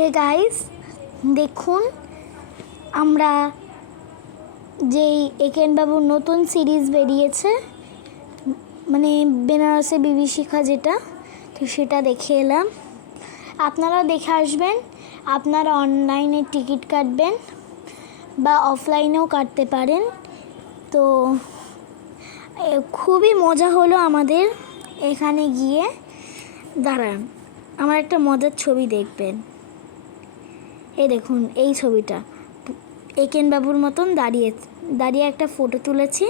Hey guys, দেখুন আমরা যেই একেন বাবুর নতুন সিরিজ বেরিয়েছে, মানে বেনারসে বিভীষিকা যেটা, তো সেটা দেখে এলাম। আপনারাও দেখে আসবেন। আপনারা অনলাইনে টিকিট কাটবেন বা অফলাইনেও কাটতে পারেন। তো খুবই মজা হলো আমাদের এখানে গিয়ে। দাঁড়ান, আমার একটা মজার ছবি দেখবেন। এই দেখুন, এই ছবিটা একেন বাবুর মতন দাঁড়িয়ে একটা ফটো তুলেছি।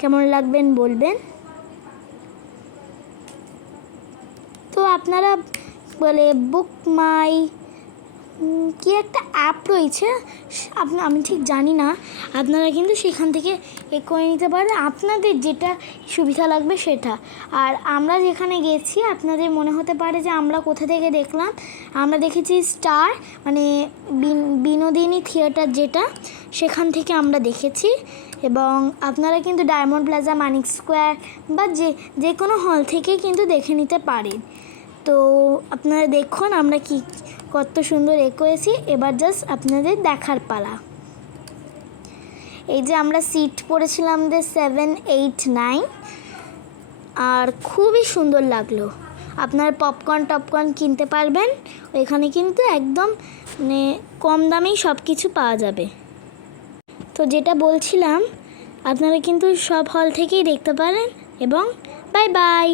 কেমন লাগবেন বলবেন। তো আপনারা বলে বুক মাই কি একটা অ্যাপ রয়েছে, আমি ঠিক জানি না। আপনারা কিন্তু সেখান থেকে করে নিতে পারেন, আপনাদের যেটা সুবিধা লাগবে সেটা। আর আমরা যেখানে গেছি, আপনাদের মনে হতে পারে যে আমরা কোথা থেকে দেখলাম। আমরা দেখেছি স্টার, মানে বিনোদিনী থিয়েটার যেটা, সেখান থেকে আমরা দেখেছি। এবং আপনারা কিন্তু ডায়মন্ড প্লাজা, মানিক স্কোয়ার বা যে কোনো হল থেকে কিন্তু দেখে নিতে পারেন। তো আপনারা দেখুন আমরা কত সুন্দর করেছি। এবার জাস্ট আপনাদের দেখার পালা। এই যে আমরা সিট পড়েছিলাম 7, 8, 9, আর খুবই সুন্দর লাগলো। আপনারা পপকর্ন কিনতে পারবেন ওইখানে, কিন্তু একদম মানে কম দামেই সব কিছু পাওয়া যাবে। তো যেটা বলছিলাম, আপনারা কিন্তু সব হল থেকেই দেখতে পারেন। এবং বাই বাই।